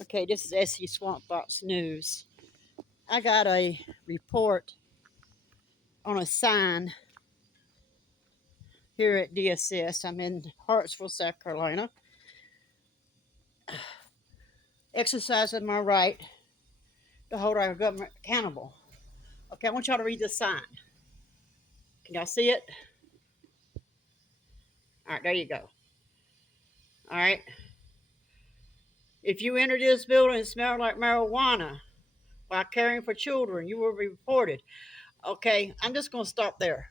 Okay, this is SC Swamp Fox News. I got a report on a sign here at DSS. I'm in Hartsville, South Carolina, exercising my right to hold our government accountable. Okay, I want y'all to read this sign. Can y'all see it? All right, there you go. All right. If you enter this building and smell like marijuana while caring for children, you will be reported. Okay, I'm just going to stop there.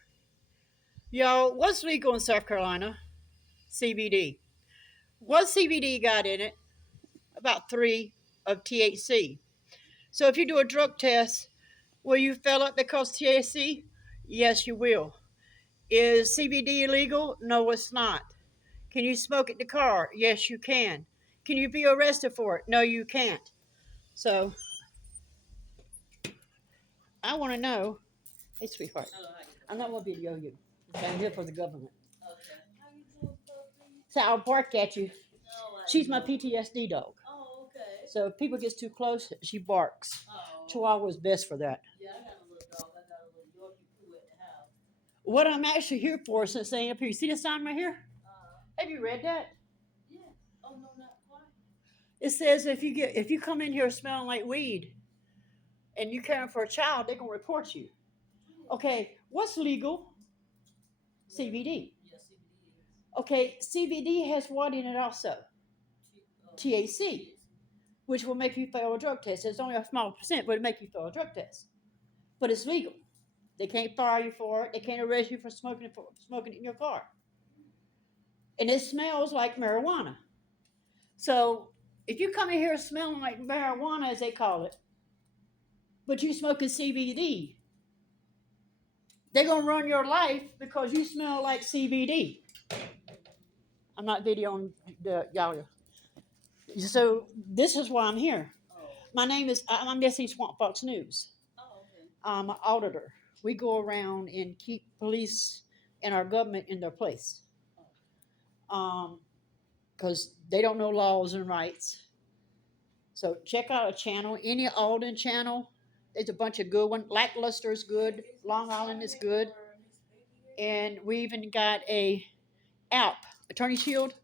Y'all, what's legal in South Carolina? CBD. What CBD got in it? About 3 of THC. So if you do a drug test, will you fail it because THC? Yes, you will. Is CBD illegal? No, it's not. Can you smoke it in the car? Yes, you can. Can you be arrested for it? No, you can't. So I want to know. Hey, sweetheart, I'm not going to video you. I'm here for the government. So I'll bark at you. She's my PTSD dog. Oh, okay. So if people gets too close, she barks. Chihuahua is best for that. Yeah, I got a little dog. I got a little Yorkie poo at the house. What I'm actually here for is saying up here. You see the sign right here? Have you read that? Yeah. Oh no, not quite. It says if you come in here smelling like weed and you caring for a child, they're gonna report you. Okay, what's legal? CBD. Yeah, CBD is. Okay, CBD has what in it also? THC, which will make you fail a drug test. It's only a small percent, but it make you fail a drug test. But it's legal. They can't fire you for it. They can't arrest you for smoking it in your car. And it smells like marijuana. So if you come in here smelling like marijuana, as they call it, but you smoking CBD, they're gonna run your life because you smell like CBD. I'm not videoing y'all. So this is why I'm here. My name is I'm SC Swamp Fox News. Oh, okay. I'm an auditor. We go around and keep police and our government in their place. Because they don't know laws and rights. So check out a channel, any Alden channel. There's a bunch of good ones. Lackluster is good. Long Island is good. And we even got a app, Attorney Shield.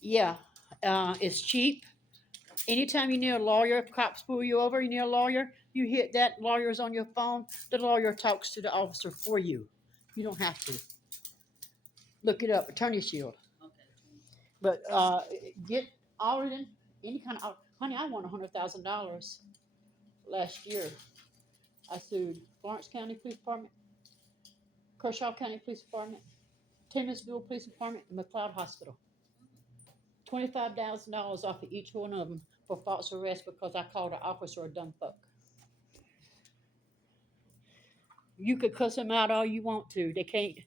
Yeah, it's cheap. Anytime you need a lawyer, cops pull you over, you need a lawyer, you hit that, lawyer's on your phone, the lawyer talks to the officer for you. You don't have to. Look it up, Attorney Shield. But get Alden, any kind of, honey, I won $100,000 last year. I sued Florence County Police Department, Kershaw County Police Department, Taylorsville Police Department, and McLeod Hospital. $25,000 off of each one of them for false arrest because I called an officer a dumb fuck. You could cuss them out all you want to. They can't.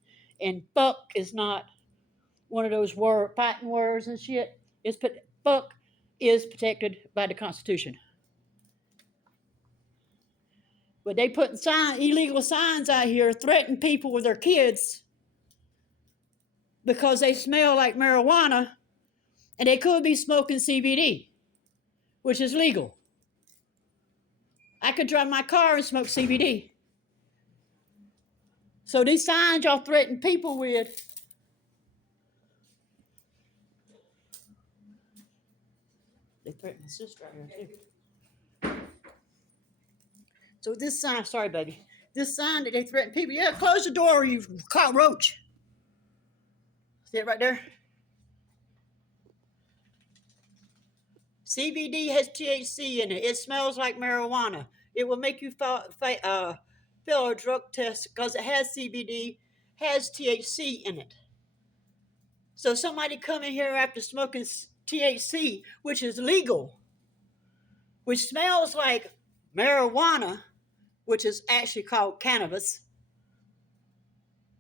And fuck is not one of those fighting words and shit. Fuck is protected by the Constitution. But they putting illegal signs out here threatening people with their kids because they smell like marijuana and they could be smoking CBD, which is legal. I could drive my car and smoke CBD. So these signs y'all threaten people with, they threatened my sister out here too. So this sign, sorry baby, this sign that they threaten people, yeah, close the door or you cockroach. See it right there? CBD has THC in it. It smells like marijuana. It will make you fail a drug test because it has CBD, has THC in it. So somebody come in here after smoking THC, which is legal, which smells like marijuana, which is actually called cannabis.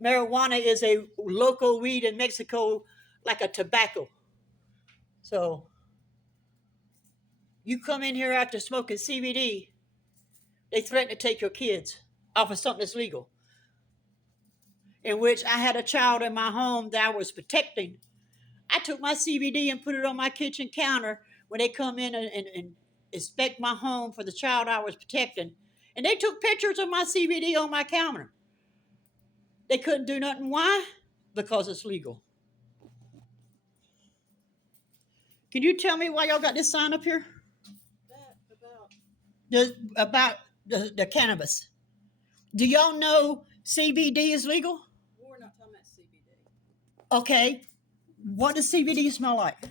Marijuana is a local weed in Mexico, like a tobacco. So you come in here after smoking CBD, they threaten to take your kids off of something that's legal. In which I had a child in my home that I was protecting. I took my CBD and put it on my kitchen counter when they come in and inspect my home for the child I was protecting, and they took pictures of my CBD on my counter. They couldn't do nothing. Why? Because it's legal. Can you tell me why y'all got this sign up here? That about About the cannabis. Do y'all know CBD is legal? we're not talking about CBD. Okay. What does CBD smell like?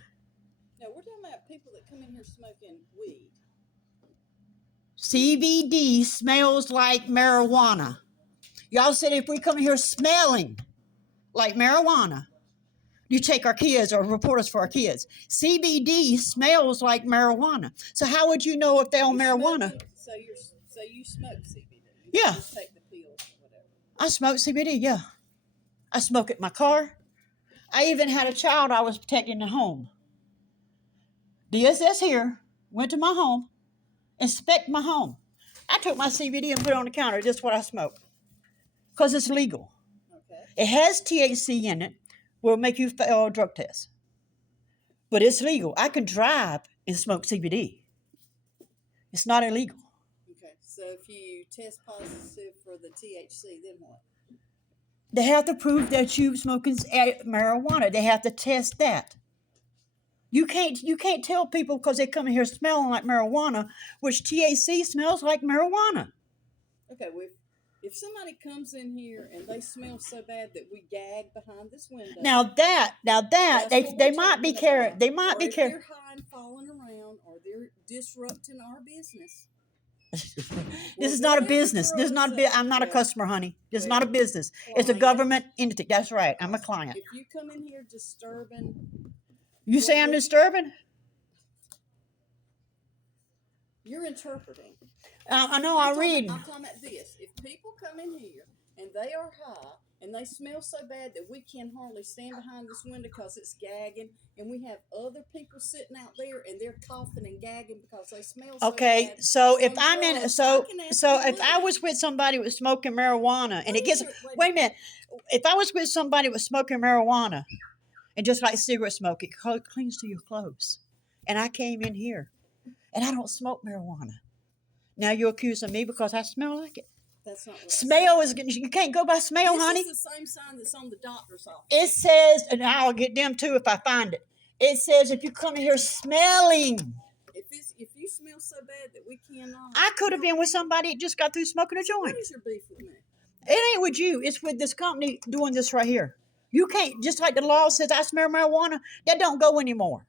No, we're talking about people that come in here smoking weed. CBD smells like marijuana. Y'all said if we come here smelling like marijuana, you take our kids or report us for our kids. CBD smells like marijuana. So how would you know if they're on marijuana? So you smoke CBD. You Yeah. just take the pills or whatever. I smoke CBD, yeah. I smoke it in my car. I even had a child I was protecting at home. DSS here went to my home, inspect my home. I took my CBD and put it on the counter. This is what I smoke. Because it's legal. Okay. It has THC in it. Will make you fail a drug test. But it's legal. I can drive and smoke CBD. It's not illegal. Okay. So if you test positive for the THC, then what? They have to prove that you're smoking marijuana. They have to test that. You can't tell people because they come in here smelling like marijuana, which THC smells like marijuana. Okay. Well, if somebody comes in here and they smell so bad that we gag behind this window. Now that That's what they we're might be talking carrying. about. They might or be if carrying. they're high and falling around, or they're disrupting our business. This is not a whatever business. This is not a drugs I'm not a well, customer, honey. This is well, not a business. It's a client. government entity. That's right. I'm a client. If you come in here disturbing, You say I'm disturbing? you're interpreting. I know. I read. I'm talking about this. If people come in here and they are high and they smell so bad that we can hardly stand behind this window because it's gagging, and we have other people sitting out there and they're coughing and gagging because they smell so Okay, bad. so if from I'm in, drugs, so I can ask so you to if I leave. was with somebody who was smoking marijuana, and What it gets is your- wait a minute, if I was with somebody who was smoking marijuana, and just like cigarette smoke, it clings to your clothes, and I came in here, and I don't smoke marijuana. Now you're accusing me because I smell like it. That's not what I Smell said. is you can't go by smell, This honey. is the same sign that's on the doctor's office. It says, and I'll get them too if I find it. It says if you come in here smelling. If you smell so bad that we cannot. I could have been with somebody that just got through smoking a What joint. is your beef with me? It ain't with you. It's with this company doing this right here. You can't, just like the law says I smell marijuana, that don't go anymore.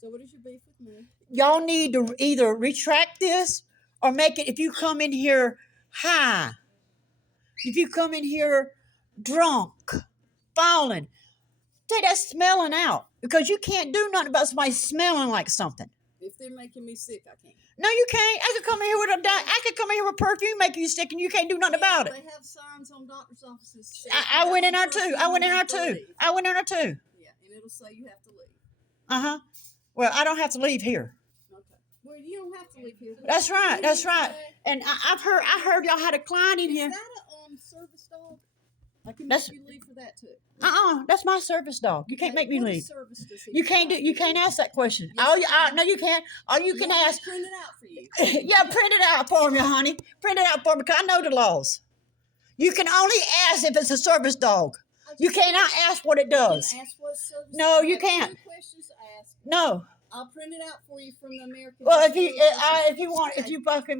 So what is your beef with me? Y'all need to either retract this or make it, if you come in here high, if you come in here drunk, falling, take that smelling out, because you can't do nothing about somebody smelling like something. If they're making me sick, I can't. No, you can't. I could come in here with I could come in here with perfume, make you sick, and you can't do nothing about it. They have signs on doctor's offices. I went in there too. I went in there too. I went in there too. Yeah, and it'll say you have to leave. Uh-huh. Well, I don't have to leave here. Okay. Well, you don't have to leave here. That's right. You That's need to right. stay. And I heard y'all had a client in here. Is that a service dog? I can That's- make you leave for that too. That's my service dog. You can't make me What leave. service does he You can't provide you can't ask that question. Yes, Oh, I can. no, you can't. All you can want me ask. to print it out for you. Yeah, print it out for me, honey. Print it out for me, because I know the laws. You can only ask if it's a service dog. You cannot ask what it does. You can ask what service. No, I you have can't. 2 questions to ask. No. I'll print it out for you from the American. Well, if you Association. if you fucking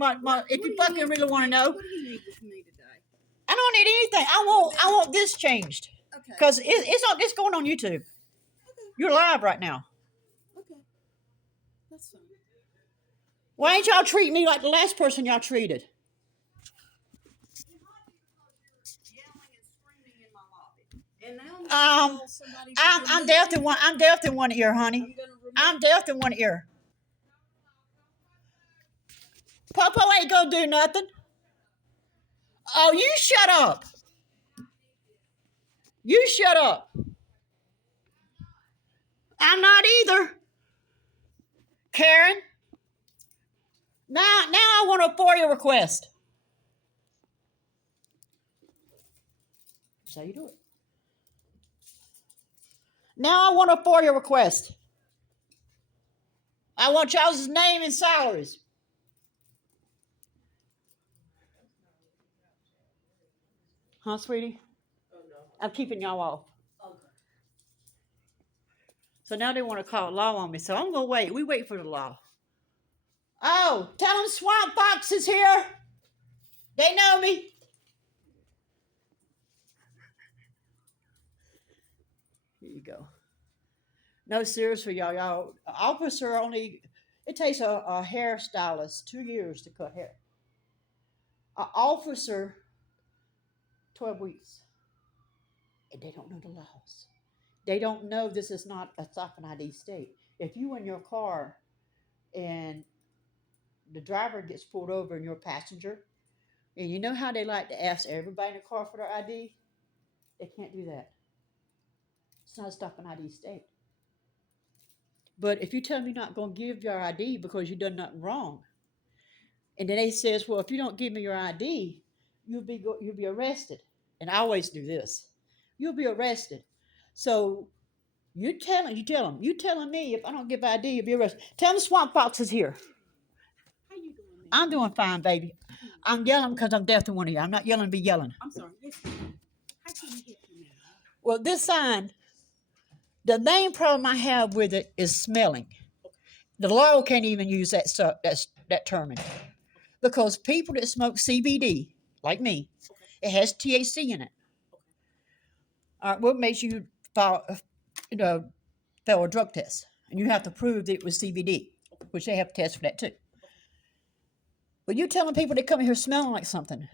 really want to know, What do you need with me today? I don't need anything. I want this changed, Okay. because it's going on YouTube. Okay. You're live right now. Okay. That's fine. Why ain't y'all treat me like the last person y'all treated? And now I'm deaf in one. I'm deaf in one ear, honey. I'm deaf in one ear. Popo ain't gonna do nothing. Oh, you shut up. You shut up. I'm not either. Karen. Now I want a FOIA request. That's how you do it. Now I want a FOIA request. I want y'all's name and salaries. Huh, sweetie? I'm keeping y'all off. So now they want to call law on me. So I'm gonna wait. We wait for the law. Oh, tell them Swamp Fox is here. They know me. Here you go. No, seriously, y'all. Officer only. It takes a hairstylist 2 years to cut hair. An officer 12 weeks, and they don't know the laws. They don't know this is not a stop and ID state. If you in your car and the driver gets pulled over and you're a passenger, and you know how they like to ask everybody in the car for their ID? They can't do that. It's not a stop and ID state. But if you tell them you're not going to give your ID because you done nothing wrong, and then they says, well, if you don't give me your ID, you'll be arrested. And I always do this. You'll be arrested. So you telling me if I don't give ID, you'll be arrested. Tell them Swamp Fox is here. How you doing, man? I'm doing fine, baby. I'm yelling because I'm deaf to one of you. I'm not yelling to be yelling. I'm sorry. Yes, ma'am. How can we help you, ma'am? Well, this sign, the main problem I have with it is smelling. The law can't even use that term in it. Because people that smoke CBD, like me, it has THC in it. All right, what makes you fail a drug test? And you have to prove that it was CBD, which they have tests for that too. But you're telling people they come in here smelling like something.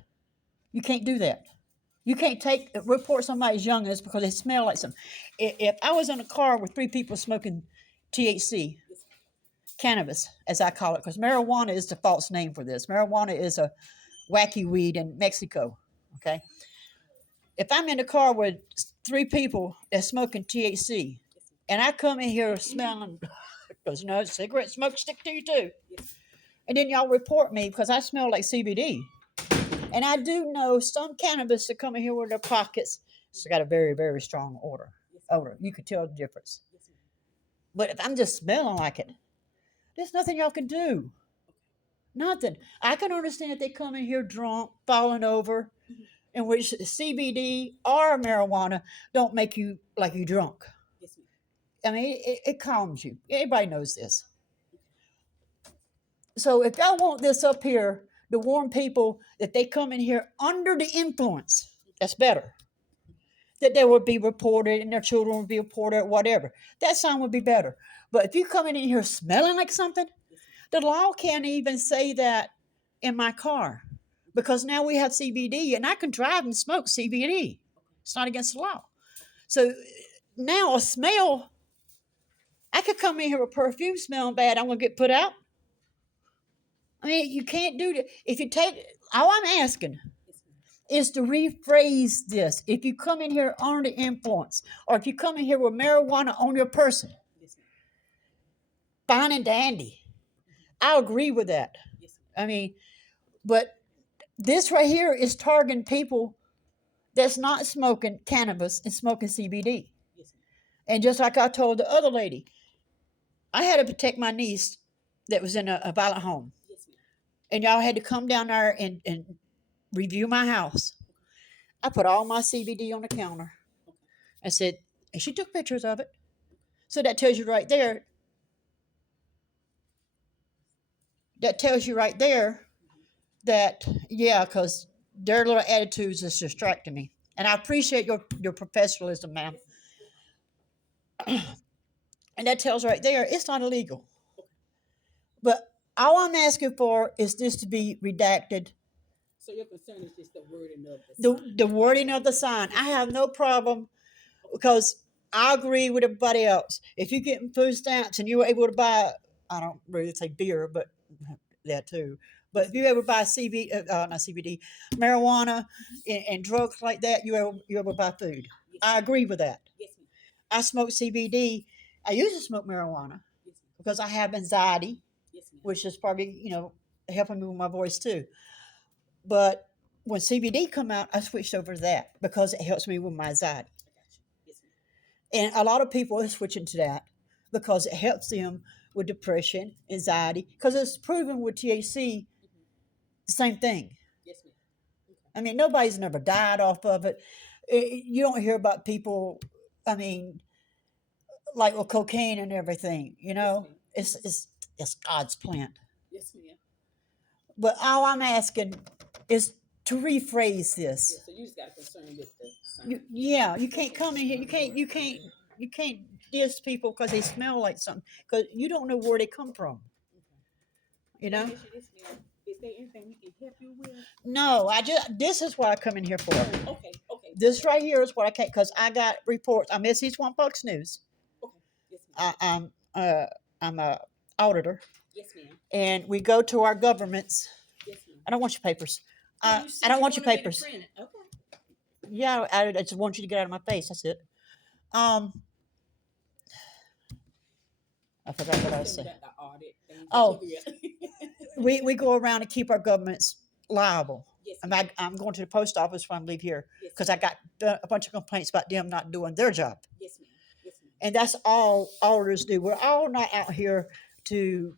You can't do that. You can't report somebody's youngness because they smell like something. If I was in a car with 3 people smoking THC, cannabis, as I call it, because marijuana is the false name for this. Marijuana is a wacky weed in Mexico. Okay. If I'm in a car with 3 people that's smoking THC, and I come in here smelling, because cigarette smoke stick to you too, and then y'all report me because I smell like CBD, and I do know some cannabis that come in here with their pockets. It's got a very, very strong odor. You can tell the difference. But if I'm just smelling like it, there's nothing y'all can do. Nothing. I can understand if they come in here drunk, falling over, in which CBD or marijuana don't make you like you drunk. I mean, it calms you. Everybody knows this. So if y'all want this up here to warn people that they come in here under the influence, that's better. That they would be reported and their children would be reported, whatever. That sign would be better. But if you come in here smelling like something, the law can't even say that in my car because now we have CBD and I can drive and smoke CBD. It's not against the law. So now a smell, I could come in here with perfume smelling bad. I'm going to get put out. I mean, you can't do that. If you take, all I'm asking is to rephrase this. If you come in here under the influence, or if you come in here with marijuana on your person, fine and dandy. I agree with that. I mean, but this right here is targeting people that's not smoking cannabis and smoking CBD. And just like I told the other lady, I had to protect my niece that was in a violent home. And y'all had to come down there and review my house. I put all my CBD on the counter. I said, and she took pictures of it. So that tells you right there. That, yeah, because their little attitudes is distracting me. And I appreciate your professionalism, ma'am. And that tells right there, it's not illegal. But all I'm asking for is this to be redacted. So your concern is just the wording of the wording of the sign. I have no problem because I agree with everybody else. If you're getting food stamps and you were able to buy, I don't really say beer, but that too. But if you ever buy not CBD, marijuana and drugs like that, you ever buy food. I agree with that. I smoke CBD. I used to smoke marijuana because I have anxiety, which is probably, helping me with my voice too. But when CBD come out, I switched over to that because it helps me with my anxiety. And a lot of people are switching to that because it helps them with depression, anxiety, because it's proven with THC, same thing. Yes, ma'am. Okay. I mean, nobody's never died off of it. You don't hear about people, I mean, like with cocaine and everything, you Yes, know? ma'am. It's God's plant. Yes, ma'am. But all I'm asking is to rephrase Yeah, this. so you just got a concern with the sign. Yeah, you can't come in here. You can't diss people because they smell like something because you don't know where they come from. You know? Let me ask you this, ma'am. Is there anything we can help you with? No, this is what I come in here for. Okay, okay. This right here is what I can't because I got reports. I'm SC Swamp Bucks News. Okay. Yes, ma'am. I'm a auditor, Yes, ma'am. and we go to our governments. Yes, ma'am. I don't want your papers. Well, I you said don't you want your wanted me to papers. print it. Okay. Yeah, I just want you to get out of my face. That's it. I forgot what I was Send saying. that the audit thing. Oh. Yeah. We go around and keep our governments liable. Yes, I'm, ma'am. I'm going to the post office when I leave here Yes, because I ma'am. got a bunch of complaints about them not doing their job. Yes, ma'am. Yes, ma'am. And that's all auditors do. We're all not out here to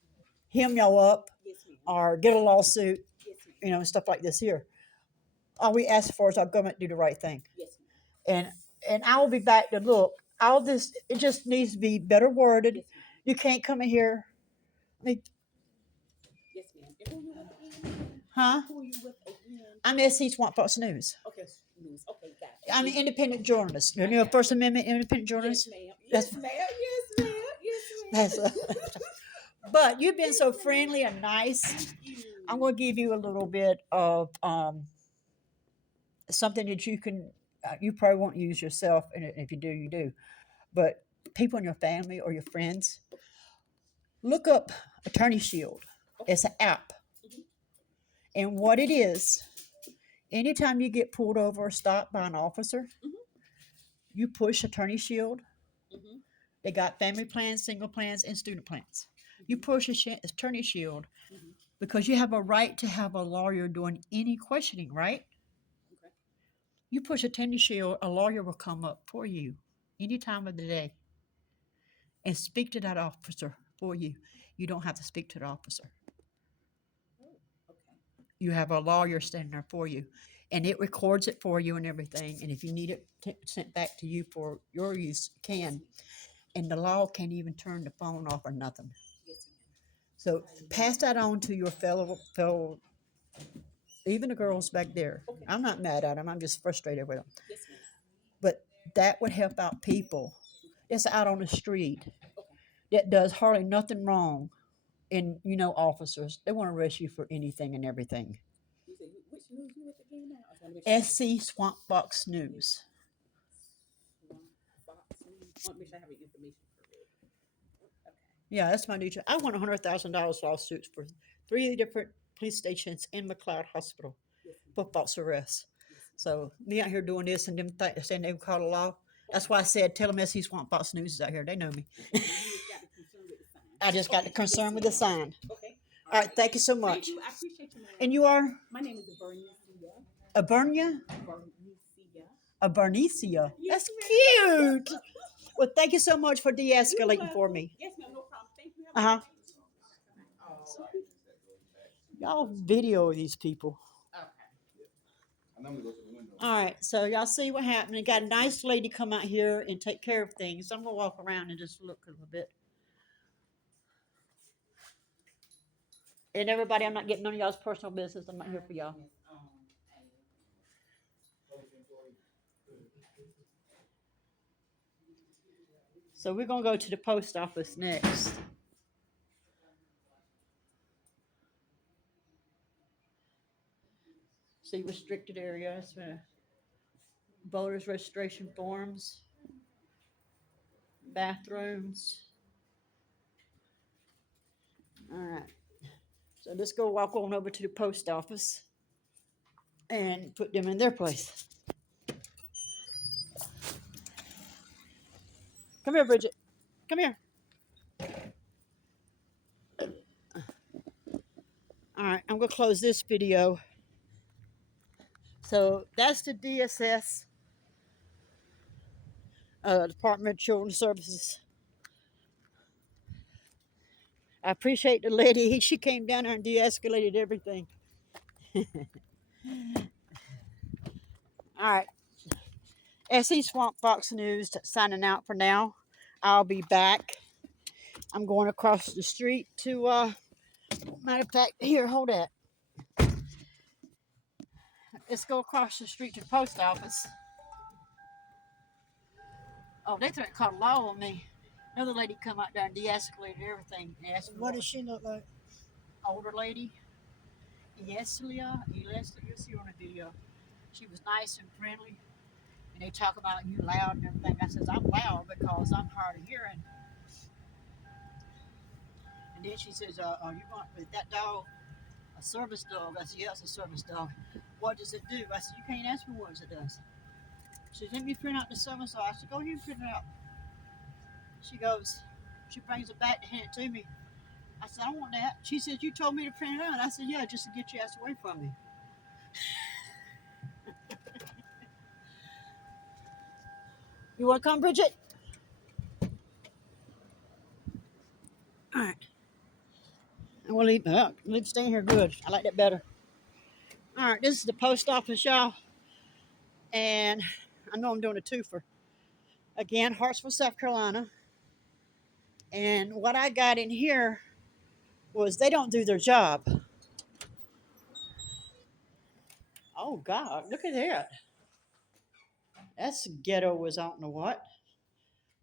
hem y'all up Yes, ma'am. or get a lawsuit, Yes, ma'am. you know, and stuff like this here. All we ask for is our government to do the right thing. Yes, ma'am. And I will be back to look. All this, it just needs to be better worded. Yes, ma'am. You can't come in here. I mean, Yes, ma'am. And who you with again? huh? Who you with again? I'm SC Swamp Fox News. Okay, news. Okay, got it. I'm an independent journalist. You know, First Amendment independent journalist. Yes, ma'am. That's- Yes, ma'am. Yes, ma'am. Yes, ma'am. That's but you've been so friendly and nice. Thank you. I'm going to give you a little bit of something that you can. You probably won't use yourself, and if you do, you do. But people in your family or your friends, look up Attorney Shield. It's an app, and what it is, anytime you get pulled over or stopped by an officer, you push Attorney Shield. Mhm. They got family plans, single plans, and student plans. You push Attorney Shield Mhm. because you have a right to have a lawyer doing any questioning, right? Okay. You push Attorney Shield, a lawyer will come up for you any time of the day and speak to that officer for you. You don't have to speak to the officer. Oh, okay. You have a lawyer standing there for you, and it records it for you and everything. And if you need it sent back to you for your use, you can. And the law can't even turn the phone off or nothing. Yes, ma'am. So pass that on to your fellow, even the girls back there. Okay. I'm not mad at them. I'm just frustrated with them. Yes, ma'am. But that would help out people that's out on the street Okay. that does hardly nothing wrong. And you know, officers, they want to arrest you for anything and everything. You said which news you with again now? I want to make sure. SC Swamp Box News. Fox News. I want to make sure I have your information correct. Okay. Yeah, that's my new job. I won $100,000 lawsuits for 3 different police stations in McLeod Hospital Yes, ma'am. for false arrests. Yes, ma'am. So me out here doing this and them saying they would call the law. That's why I said tell them SC Swamp Fox News is out here. They know me. You just got the concern with the sign. I just got Okay, the concern yes, with the ma'am. sign. Okay. All right, thank you so Thank much. you. I appreciate you, ma'am. And you are My name is Bernicia. Abernia? Bernicia. Abernicia. Yes, That's ma'am. cute. Well, thank you so much for de-escalating You're for welcome. me. Yes, ma'am. No problem. Thank you. Have Uh-huh. a good day. Y'all video these people. Okay. All right, so y'all see what happened. We got a nice lady come out here and take care of things. I'm gonna walk around and just look a little bit. And everybody, I'm not getting none of y'all's personal business. I'm not here for y'all. So we're gonna go to the post office next. See restricted areas, voters registration forms, bathrooms. All right. So let's go walk on over to the post office and put them in their place. Come here, Bridget. Come here. All right, I'm gonna close this video. So that's the DSS, Department of Children's Services. I appreciate the lady. She came down there and de-escalated everything. All right. SE Swamp Fox News signing out for now. I'll be back. I'm going across the street to, matter of fact, here, hold that. Let's go across the street to the post office. Oh, they threatened to call law on me. Another lady come out there and de-escalated everything. What does she look like? Older lady. Yes, Leah. You'll see her on the video. She was nice and friendly. And they talk about you loud and everything. I says, I'm loud because I'm hard of hearing. And then she says, are you going with that dog? A service dog? I said, yeah, it's a service dog. What does it do? I said, you can't ask me what it does. She said, let me print out the service dog. I said, go ahead and print it out. She goes, she brings it back to hand it to me. I said, I don't want that. She said, you told me to print it out. I said, yeah, just to get your ass away from me. You want to come, Bridget? All right. And we'll leave staying here good. I like that better. All right, this is the post office, y'all. And I know I'm doing a twofer. Again, Hartsville, South Carolina. And what I got in here was they don't do their job. Oh, God, look at that. That's ghetto as I don't know what.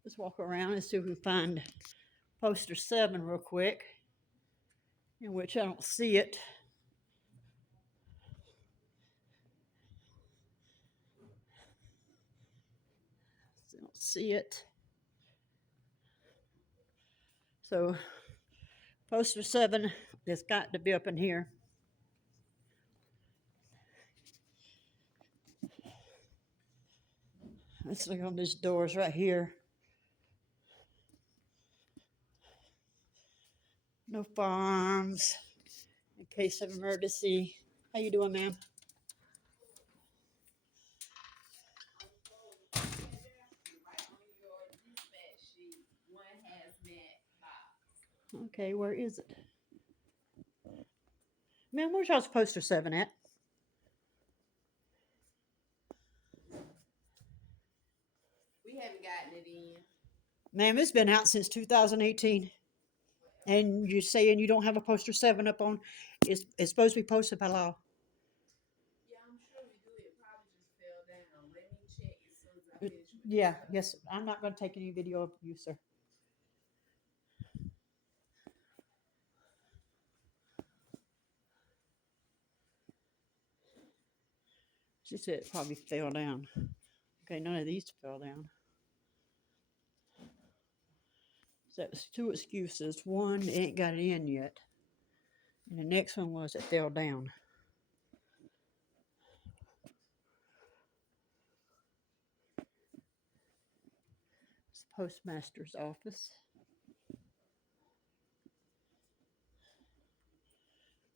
Let's walk around and see if we can find poster 7 real quick, in which I don't see it. I don't see it. So, poster 7 has got to be up in here. Let's look on these doors right here. No firearms in case of emergency. How you doing, ma'am? Okay, where is it? Ma'am, where's y'all's poster 7 at? We haven't gotten it in. Ma'am, it's been out since 2018. And you're saying you don't have a poster 7 up on, it's supposed to be posted by law. Yeah, I'm sure we do. It probably just fell down. Let me check as soon as I finish with Yeah, this. yes, I'm not going to take any video of you, sir. She said it probably fell down. Okay, none of these fell down. So that was 2 excuses. One, they ain't got it in yet. And the next one was it fell down. It's the postmaster's office.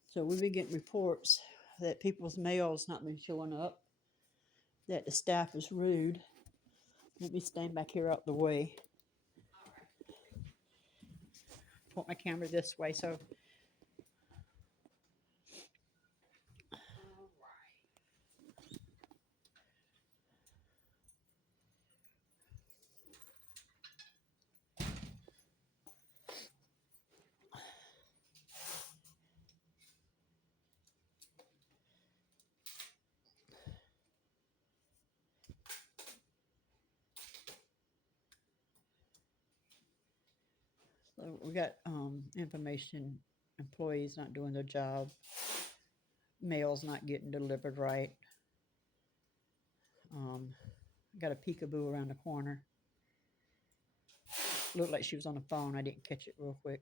So we've been getting reports that people's mail's not been showing up, that the staff is rude. Let me stand back here out the way. Point my camera this way so. So we got information, employees not doing their job, mail's not getting delivered right. Got a peekaboo around the corner. Looked like she was on the phone. I didn't catch it real quick.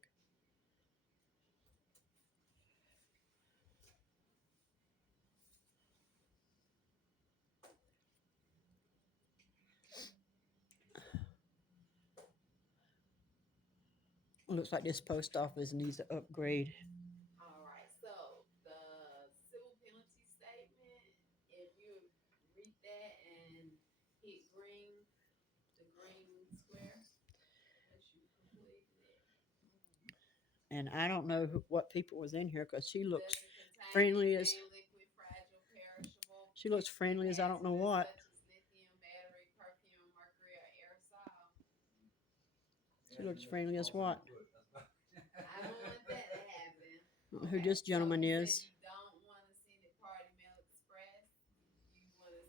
Looks like this post office needs an upgrade. All right, so the civil penalty statement, if you read that and hit green, the green square, that you completed it. And I don't know what people was in here because she looks friendly as she looks friendly as I don't know what. She looks friendly as what? I don't want that to happen. Who this gentleman is? You don't want to send it Party Mail Express. You want to,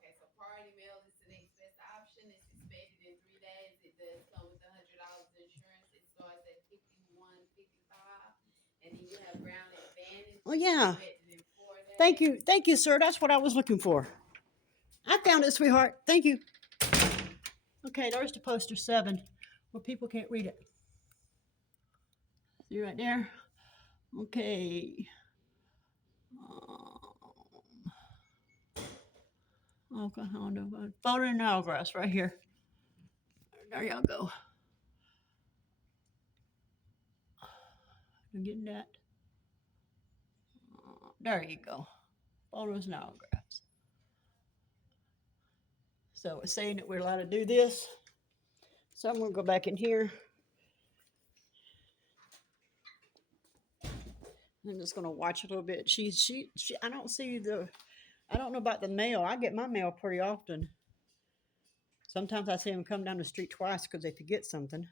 okay, so Party Mail is the next best option. It's expected in 3 days. It does come with $100 insurance. It starts at $51.55, and then you have Ground Advantage. Oh yeah. Expected in 4 days. Thank you, sir. That's what I was looking for. I found it, sweetheart. Thank you. Okay, there's the poster 7, where people can't read it. See right there? Okay. Oklahoma. Photo and autographs right here. There y'all go. I'm getting that. There you go. Photos and autographs. So it's saying that we're allowed to do this. So I'm gonna go back in here. I'm just gonna watch a little bit. She I don't see I don't know about the mail. I get my mail pretty often. Sometimes I see them come down the street twice because they forget something.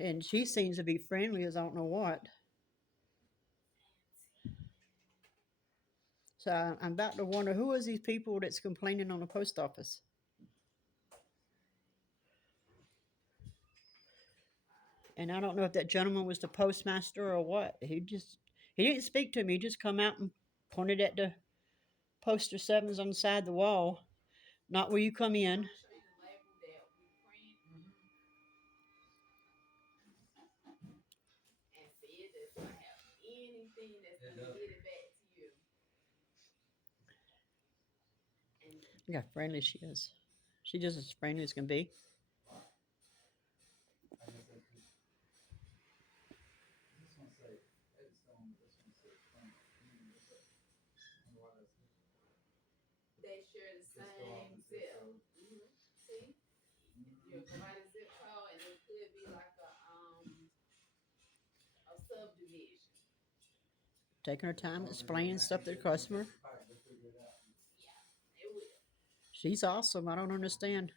And she seems to be friendly as I don't know what. So I'm about to wonder who is these people that's complaining on the post office. And I don't know if that gentleman was the postmaster or what. He didn't speak to me. He just come out and pointed at the poster 7s on the side of the wall. Not where you come in. I'll show you the label that we print. And see, it does not have anything that's going to get it back to you. And Look how friendly she is. She just as friendly as can be. they share the same zip. See? You'll go by the zip code, and it could be like a subdivision. Taking her time explaining stuff to the customer. Yeah, it will. She's awesome. I don't understand.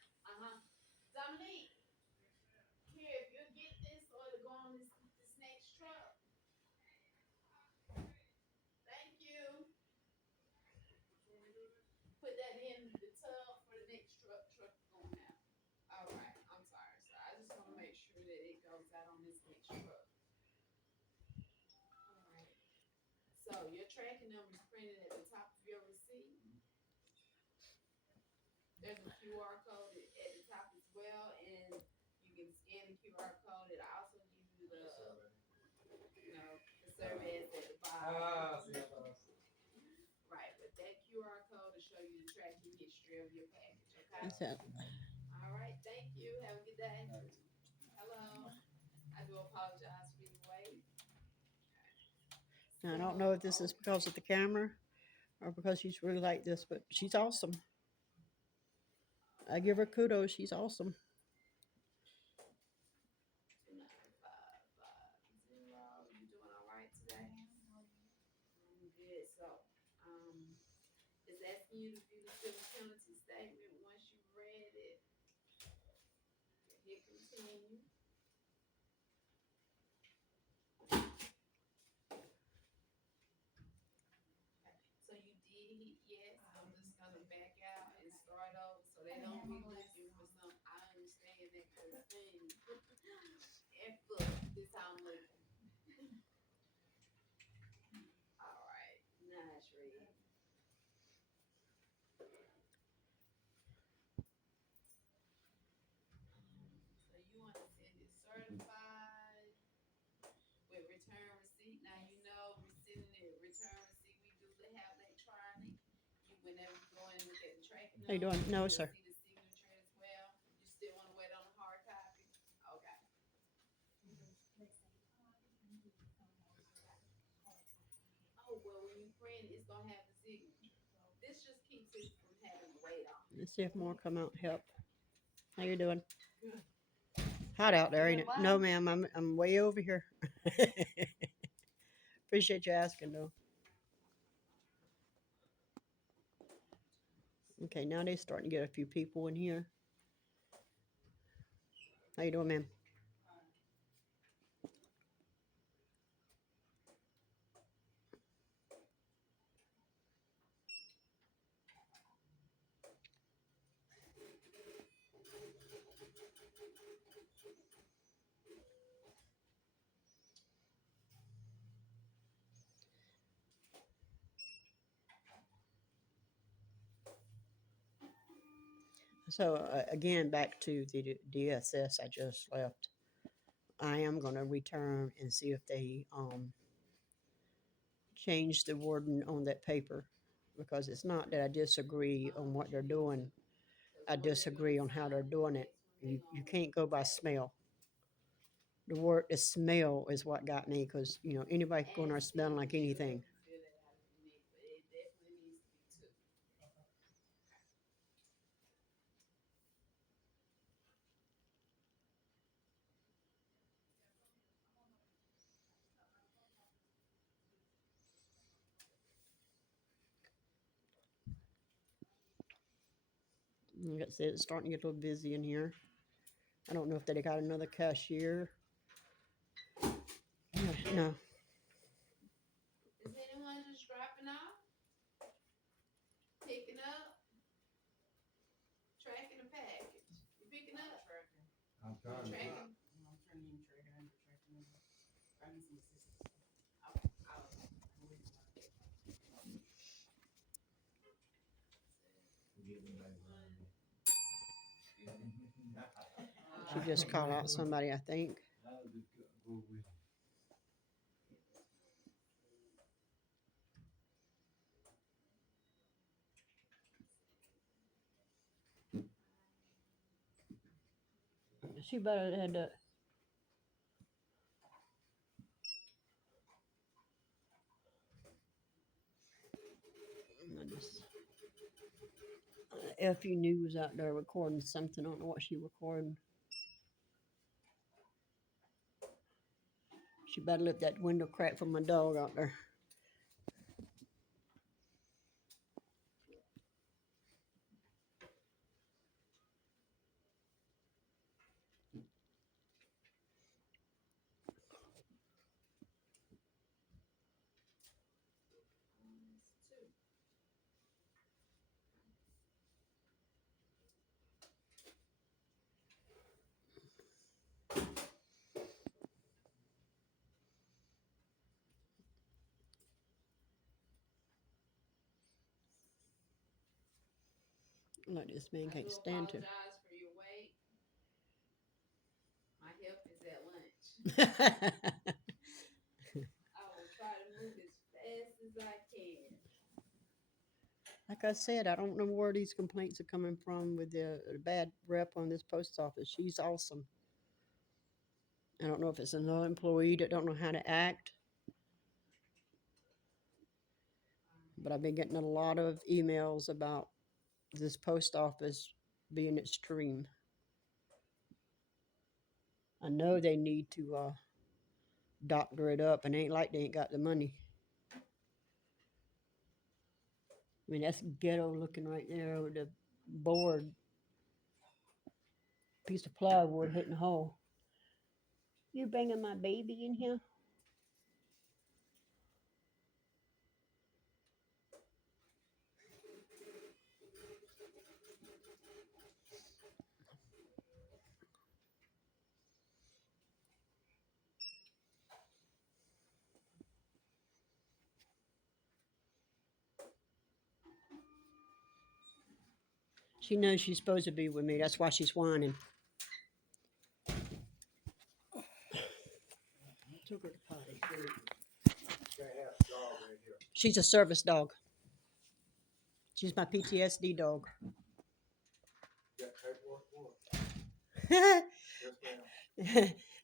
Dominique, here, if you get this or to go on this next truck. Thank you. Put that in the tub for the next truck going out. All right, I'm sorry, sir. I just want to make sure that it goes out on this next truck. All right. So your tracking number is printed at the top of your receipt. There's a QR code at the top as well, and you can scan the QR code. It also gives you the survey at the bottom. Right, but that QR code will show you the tracking history of your package. Okay. That's it. All right. Thank you. Have a good day. Hello. I do apologize for the wait. Now, I don't know if this is because of the camera or because she's really like this, but she's awesome. I give her kudos. She's awesome. 29550. You doing all right today? Good. So, it's asking you to view the civil penalty statement. Once you've read it, hit continue. So you did hit yes. I'm just gonna back out and start over so they don't be looking for some. I understand that kind of thing. And look, this how I'm looking. All right, now it's ready. So you want to send it certified with return receipt. Now you know we're sending it return receipt. We do have electronic. Whenever you go in and look at the tracking How you doing? No, sir. see the signature as well. You still want to wait on the hard copy? Okay. Oh well, when you print, it's gonna have the signature. This just keeps it from having to wait on. Let's see if more come out and help. How you doing? Good. Hot out there, ain't it? No, ma'am. I'm way over here. Appreciate you asking, though. Okay, now they're starting to get a few people in here. How you doing, ma'am? So again, back to the DSS I just left. I am going to return and see if they change the wording on that paper, because it's not that I disagree on what they're doing. I disagree on how they're doing it. You can't go by smell. The smell is what got me, because anybody can go in there smelling like anything. Like I said, it's starting to get a little busy in here. I don't know if they got another cashier. No. Is anyone just dropping off? Picking up? Tracking a package? You picking up? I'm trying to. Tracking? She just called out somebody, I think. She better had to. FU News out there recording something. I don't know what she recording. She better lift that window crack for my dog out there. Like this man I can't do stand to. apologize for your wait. My help is at lunch. I will try to move as fast as I can. Like I said, I don't know where these complaints are coming from with the bad rep on this post office. She's awesome. I don't know if it's another employee that don't know how to act, but I've been getting a lot of emails about this post office being extreme. I know they need to doctor it up, and it ain't like they ain't got the money. I mean, that's ghetto looking right there with the board piece of plywood hitting a hole. You bringing my baby in here? She knows she's supposed to be with me. That's why she's whining. Took her to potty. She's a service dog. She's my PTSD dog.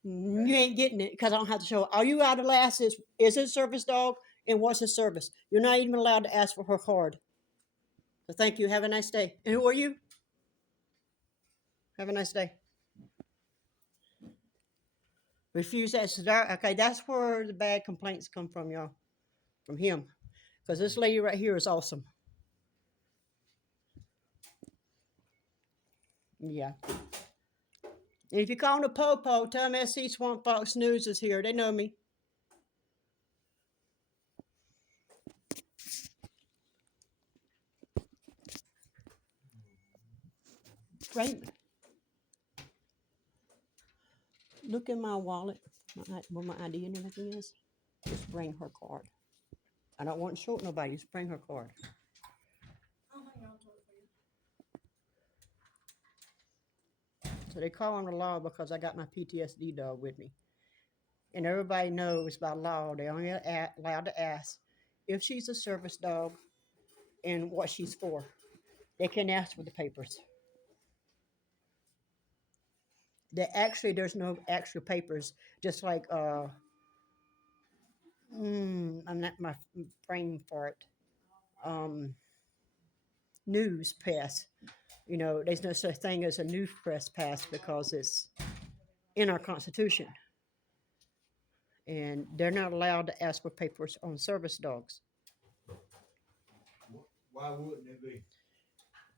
You ain't getting it because I don't have to show it. Are you allowed to ask this? Is it a service dog? And what's a service? You're not even allowed to ask for her card. So thank you. Have a nice day. And who are you? Have a nice day. Refuse that. Okay, that's where the bad complaints come from, y'all. From him. Because this lady right here is awesome. Yeah. And if you call them a po-po, tell them SC Swamp Fox News is here. They know me. Right. Look in my wallet, where my ID and everything is. Just bring her card. I don't want to short nobody. Just bring her card. I'll hang on to it for you. So they call on the law because I got my PTSD dog with me. And everybody knows by law they only allowed to ask if she's a service dog and what she's for. They can ask for the papers. There's no actual papers. Just like I'm not my brain for it. News pass. There's no such thing as a news press pass because it's in our Constitution. And they're not allowed to ask for papers on service dogs Why wouldn't it be?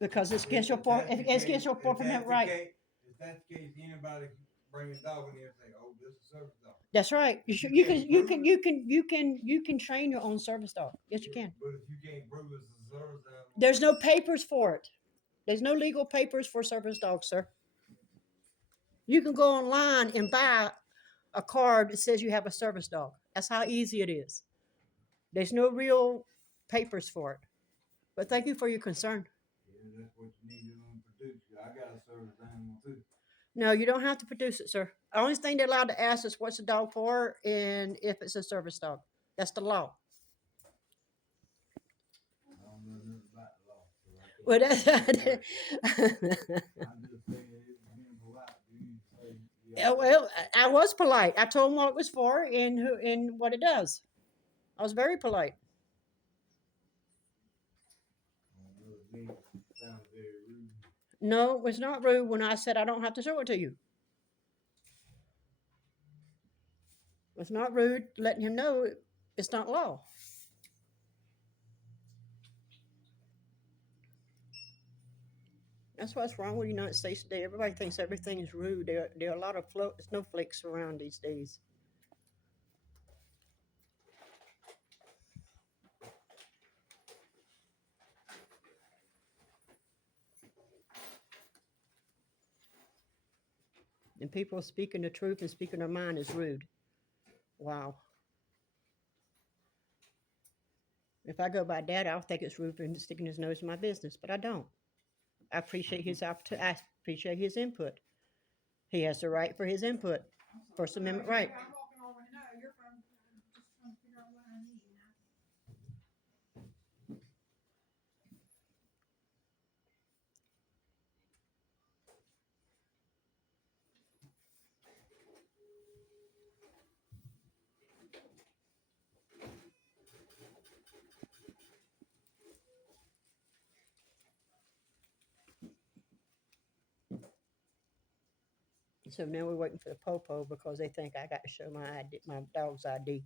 because it's against your Fourth Amendment right. If that's the case, anybody bring a dog in here and say, "Oh, this is a service dog." That's right. You can train your own service dog. Yes, you can. But if you can't prove it's a service dog, There's no papers for it. There's no legal papers for service dogs, sir. You can go online and buy a card that says you have a service dog. That's how easy it is. There's no real papers for it. But thank you for your concern. yeah, that's what you need to produce. I got a service animal too. No, you don't have to produce it, sir. The only thing they're allowed to ask is what's the dog for and if it's a service dog. That's the law. I don't know nothing about the law, so I can't. Well, that's I'm just saying it's being polite. You say, yeah, well, I was polite. I told them what it was for and what it does. I was very polite. I don't know, it sounds very rude. No, it's not rude when I said I don't have to show it to you. It's not rude letting him know it's not law. That's what's wrong with the United States today. Everybody thinks everything is rude. There are a lot of snowflakes around these days. And people speaking the truth and speaking their mind is rude. Wow. If I go by that, I'll think it's rude for him sticking his nose in my business, but I don't. I appreciate his input. He has the right for his input. First Amendment right. I'm walking over. No, you're fine. I'm just trying to figure out what I need now. So now we're waiting for the popo because they think I got to show my dog's ID.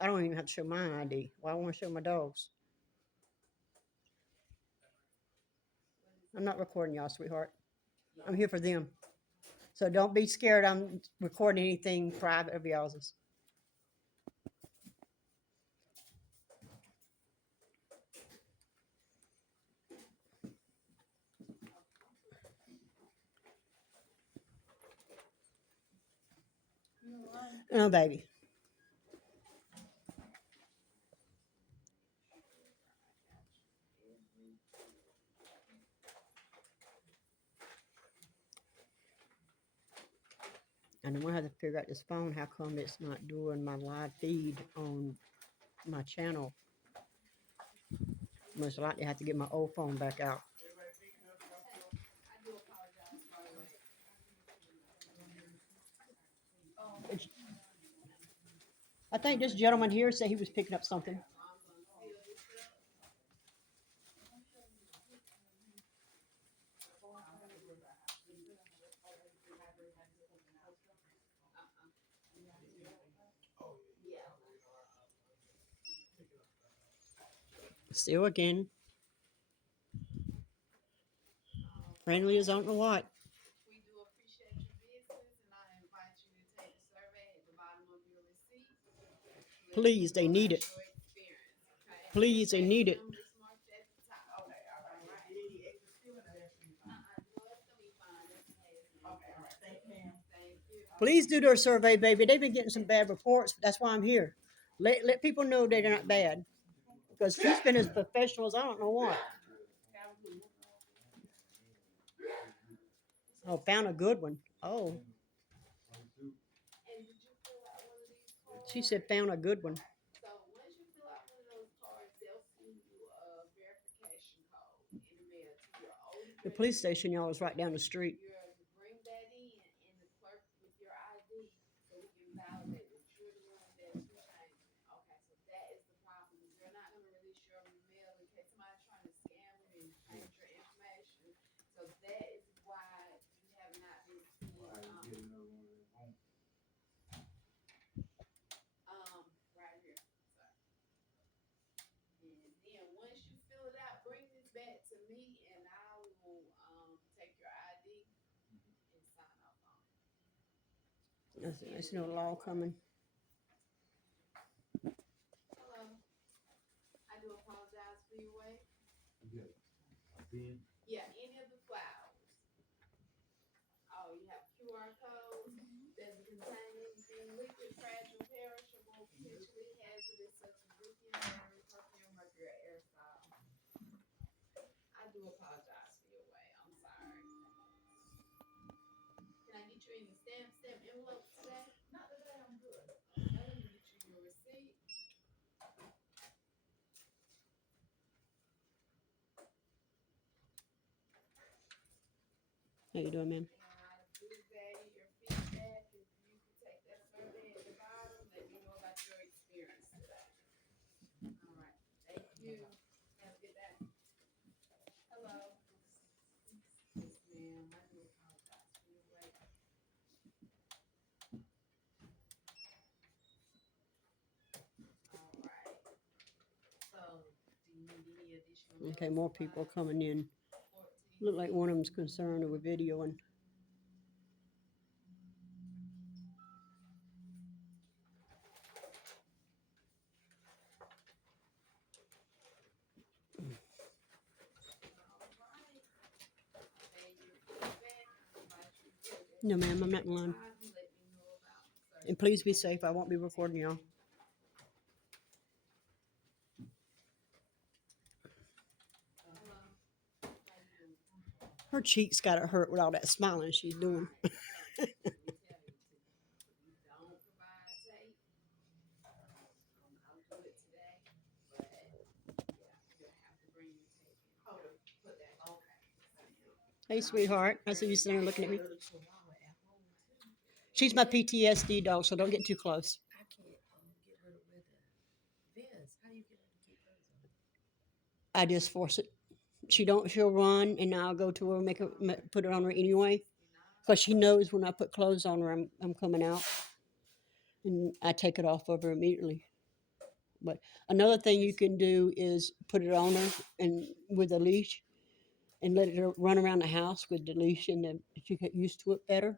I don't even have to show my ID. Why I want to show my dog's? I'm not recording y'all, sweetheart. I'm here for them. So don't be scared I'm recording anything private of y'all's. Oh, baby. And I'm gonna have to figure out this phone. How come it's not doing my live feed on my channel? Most likely I have to get my old phone back out. I do apologize, by the way. I think this gentleman here said he was picking up something. Still again, friendly as I don't know what. We do appreciate your business, and I invite you to take the survey at the bottom of your receipt. Please, they need it. Your experience, okay? Please, they need it. Numbers marked at the top. Okay, all right, right. Any extra still in there? No, it's gonna be fine. That's the last name. Okay, all right. Thank you, ma'am. Thank you. Please do their survey, baby. They've been getting some bad reports. That's why I'm here. Let people know they're not bad. Because she's been as professional as I don't know what. Oh, found a good one. Oh, And did you fill out one of these cards? she said found a good one. So once you fill out one of those cards, they'll send you a verification code in the mail to your oldest. The police station, y'all, is right down the street. You're to bring that in the clerk with your ID, so we can validate that you're the one that you changed. Okay, so that is the problem. They're not going to release your mail in case somebody's trying to scam you and change your information. So that is why you have not been seen. Well, I can get another one of them. Right here. Sorry. And then once you fill it out, bring this back to me, and I will take your ID and sign off on it. There's no law coming. Hello. I do apologize for your wait. You got a pen? Yeah, any of the flowers. Oh, you have QR codes. Doesn't contain anything liquid, fragile, perishable, potentially hazardous, such as lithium, mercury, perfume, mercury, or aerosol. I do apologize for your wait. I'm sorry. Can I get you any stamp envelopes today? Not today. I'm good. Okay, let me get you your receipt. How you doing, ma'am? And I do value your feedback. If you could take that survey at the bottom, let me know about your experience today. All right. Thank you. Have a good day. Hello. Yes, ma'am. I do apologize for your wait. All right. So, do you need any additional? Okay, more people supplies? coming in. 14. Look like one of them's concerned with videoing. No, ma'am, I'm not in line. And please be safe. I won't be recording y'all. Her cheeks got it hurt with all that smiling she's doing. Hey, sweetheart. I see you sitting there looking at me. She's my PTSD dog, so don't get too close. I can't get her to wear the vest. How do you get her to keep hers on? I just force it. She'll run, and I'll go to her, put it on her anyway, because she knows when I put clothes on her, I'm coming out, and I take it off of her immediately. But another thing you can do is put it on her and with a leash, and let her run around the house with the leash, and then she get used to it better.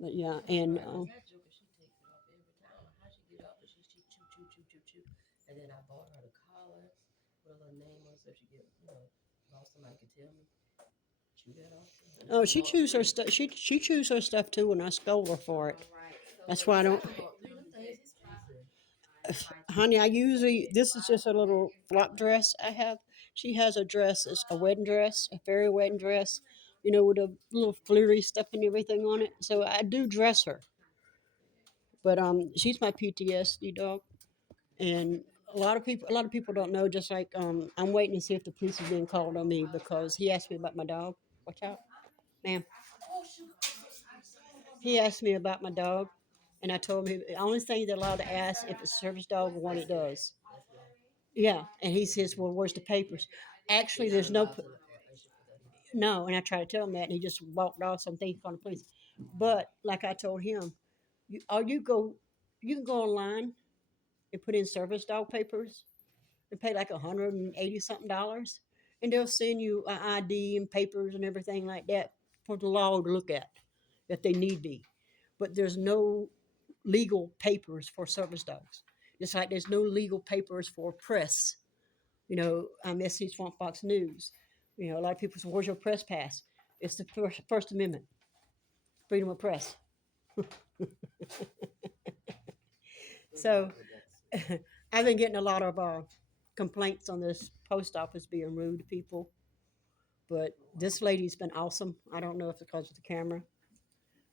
But yeah, and That joker, she takes it off every time. How she get off? She chew. And then I bought her the collar with a little name on, so she get lost. Somebody could tell me. Chew that off. oh, she chews her stuff. She chews her stuff too, and I scold her for it. That's why I don't. Them things expensive. Honey, this is just a little flop dress I have. She has a dress, it's a wedding dress, a fairy wedding dress, with a little flirty stuff and everything on it. So I do dress her. But she's my PTSD dog. And a lot of people don't know, just like I'm waiting to see if the police is being called on me because he asked me about my dog. Watch out. Ma'am. He asked me about my dog, and I told him the only thing they're allowed to ask if it's a service dog or what it does. Yeah, and he says, "Well, where's the papers?" Actually, there's no, and I tried to tell him that, and he just walked off. So I'm thinking on the police. But like I told him, you can go online and put in service dog papers. and pay like $180 something, and they'll send you an ID and papers and everything like that for the law to look at if they need be. But there's no legal papers for service dogs. Just like there's no legal papers for press. SC Swamp Fox News. A lot of people say, "Where's your press pass?" It's the First Amendment, freedom of press. So I've been getting a lot of complaints on this post office being rude to people, but this lady's been awesome. I don't know if it's because of the camera,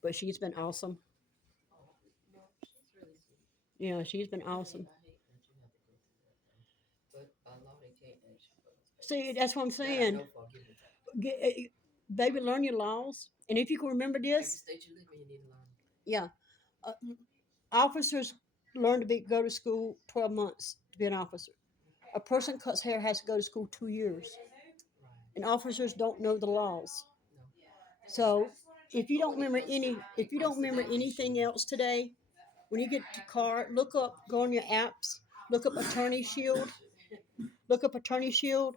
but she's been awesome. Well, she's really sweet. She's been awesome. I hate that you have to go through that though. But by law, they can't ask you for those See, papers. that's what I'm That I saying. know for a given fact. Baby, learn your laws, and if you can remember Every this, state you live in, you need to learn. yeah, uh, officers learn to go to school 12 months to be an officer. A person cuts hair has to go to school 2 years, Right. and officers don't know the laws. No. So if you don't remember anything else today, when you get to car, go on your apps, look up Attorney Shield. Look up Attorney Shield.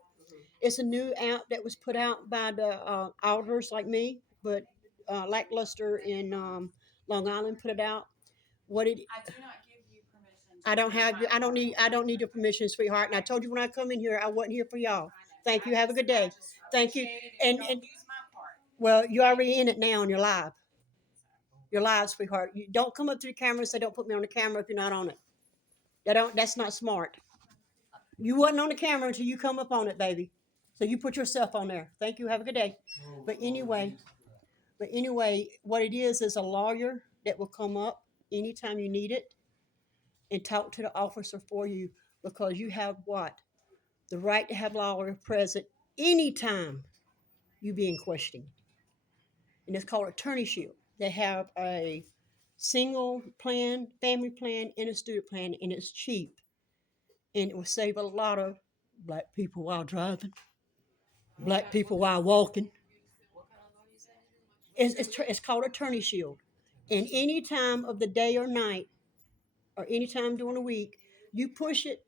It's a new app that was put out by the auditors like me, but Lackluster in Long Island put it out. What it I do not give you permission. I don't need your permission, sweetheart. And I told you when I come in here, I wasn't here for y'all. Thank you. Have a good day. Thank you. And Use my part. well, you're already in it now and you're live. You're live, sweetheart. You don't come up to the camera and say don't put me on the camera if you're not on it. That's not smart. You wasn't on the camera until you come up on it, baby. So you put yourself on there. Thank you. Have a good day. But anyway, what it is a lawyer that will come up anytime you need it and talk to the officer for you, because you have what? The right to have a lawyer present anytime you being questioned. And it's called Attorney Shield. They have a single plan, family plan, and a student plan, and it's cheap. And it will save a lot of black people while driving, black people while walking. What kind of law you saying? It's called Attorney Shield. And any time of the day or night, or any time during the week, you push it,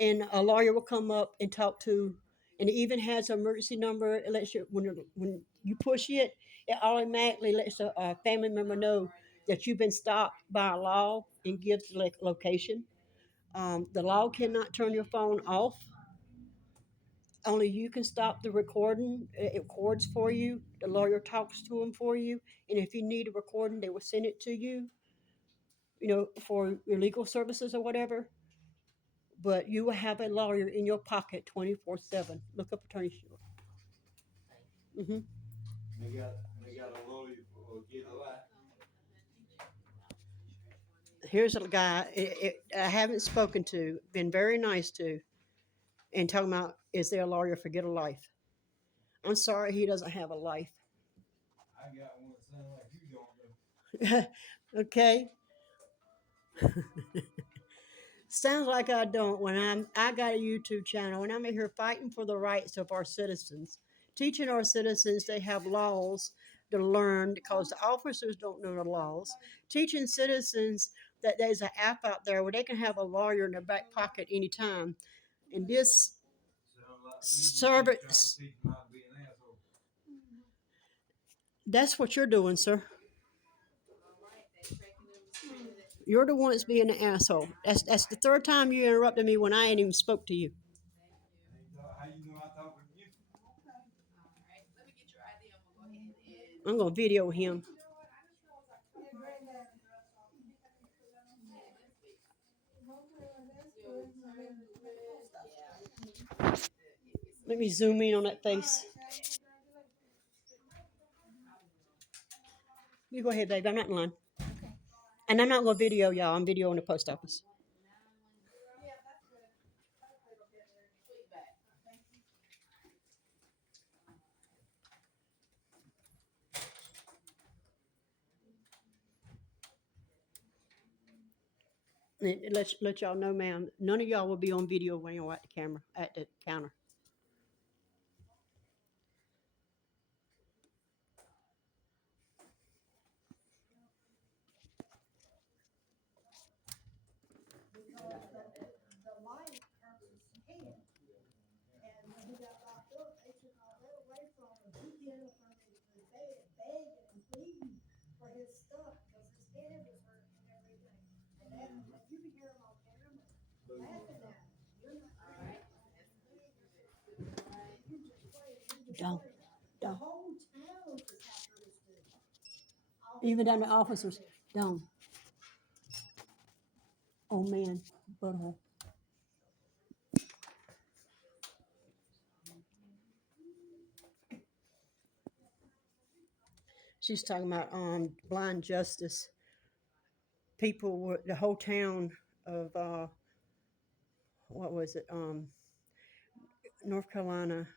and a lawyer will come up and talk to. And it even has an emergency number. It lets you when you push it, it automatically lets a family member know that you've been stopped by a law and gives the location. The law cannot turn your phone off. Only you can stop the recording. It records for you. The lawyer talks to them for you. And if you need a recording, they will send it to you, for your legal services or whatever. But you will have a lawyer in your pocket 24/7. Look up Attorney Shield. Mm-hmm. They got a lawyer for get a lot. Here's a guy I haven't spoken to, been very nice to, and talking about, is there a lawyer for Get a Life? I'm sorry, he doesn't have a life. I got one that sound like you don't know. Okay. Sounds like I don't. I got a YouTube channel and I'm here fighting for the rights of our citizens, teaching our citizens they have laws to learn because the officers don't know the laws, teaching citizens that there's an app out there where they can have a lawyer in their back pocket anytime. And this Sound like me, you service, keep trying to teach them how to be an asshole. that's what you're doing, sir. You're the one that's being an asshole. That's the third time you interrupted me when I ain't even spoke to you. How you know I talk with you? Alright, let me get your ID and we'll go ahead and. I'm gonna video him. Let me zoom in on that face. You go ahead, baby. I'm not in line. And I'm not gonna video y'all. I'm videoing the post office. And let y'all know, ma'am, none of y'all will be on video when you're at the counter. Don't. Don't. Even down to officers. Don't. Oh man, butthole. She's talking about blind justice. People were the whole town of what was it? North Carolina.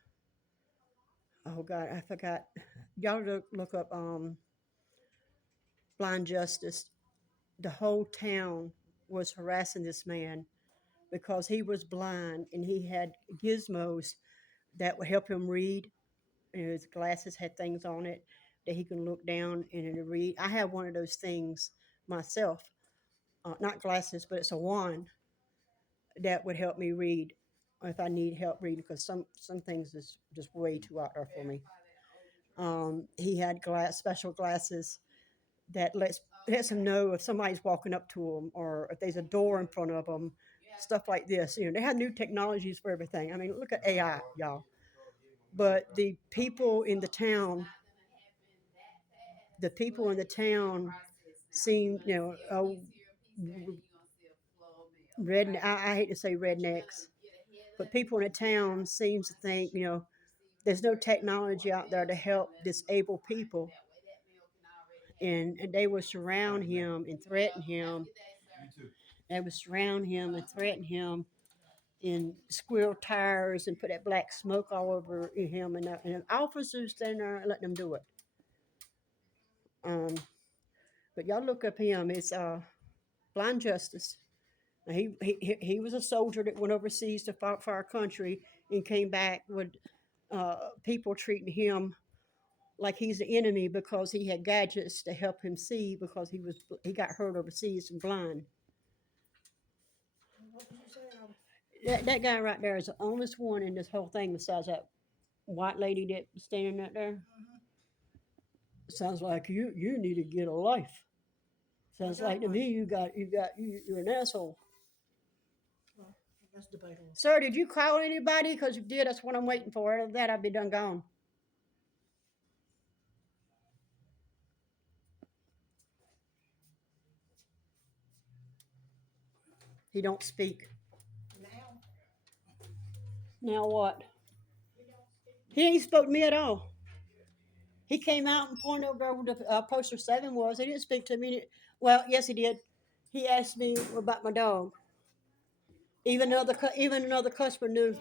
Oh God, I forgot. Y'all look up blind justice. The whole town was harassing this man because he was blind and he had gizmos that would help him read. And his glasses had things on it that he can look down and read. I have one of those things myself, not glasses, but it's a wand that would help me read if I need help reading because some things is just way too out there for me. He had special glasses that lets him know if somebody's walking up to him or if there's a door in front of them, stuff like this. You know, they have new technologies for everything. I mean, look at AI, y'all. But the people in the town seem, red. I hate to say rednecks, but people in the town seems to think, there's no technology out there to help disabled people, and they would surround him and threaten him. They would surround him and threaten him and squirrel tires and put that black smoke all over him, and the officers standing there letting them do it. Um, but y'all look up him. It's blind justice. He was a soldier that went overseas to fight for our country and came back with people treating him like he's the enemy because he had gadgets to help him see because he got hurt overseas and blind. That guy right there is the only one in this whole thing besides that white lady that was standing right there. Sounds like you need to get a life. Sounds like to me you're an asshole. That's debatable. Sir, did you call anybody? Because if you did, that's what I'm waiting for. Other than that, I'd be done gone. He don't speak. Now what? He ain't spoke to me at all. He came out and pointed over where the poster 7 was. He didn't speak to me. Well, yes, he did. He asked me about my dog. Even another customer knew.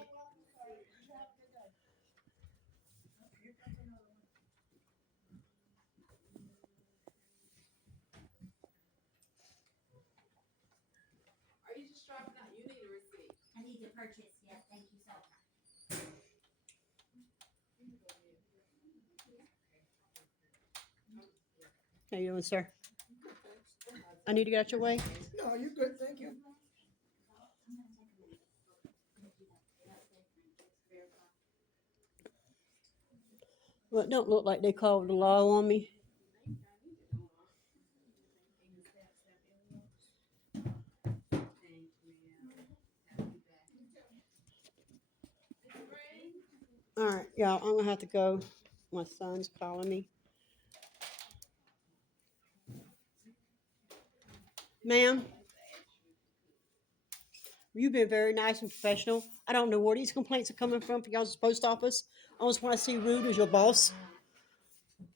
Are you just dropping out? You need a receipt. I need to purchase. Yes, thank you so much. How you doing, sir? I need to get out your way. No, you're good, thank you. Well, it don't look like they called the law on me. All right, y'all, I'm gonna have to go. My son's calling me. Ma'am, you've been very nice and professional. I don't know where these complaints are coming from y'all's post office. I just want to see Rude as your boss.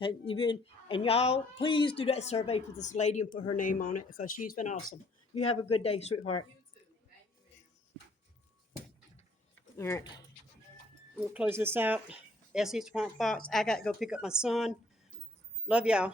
And y'all, please do that survey for this lady and put her name on it because she's been awesome. You have a good day, sweetheart. You too. Thank you, ma'am. All right, we'll close this out. Essie Swamp Fox. I got to go pick up my son. Love y'all.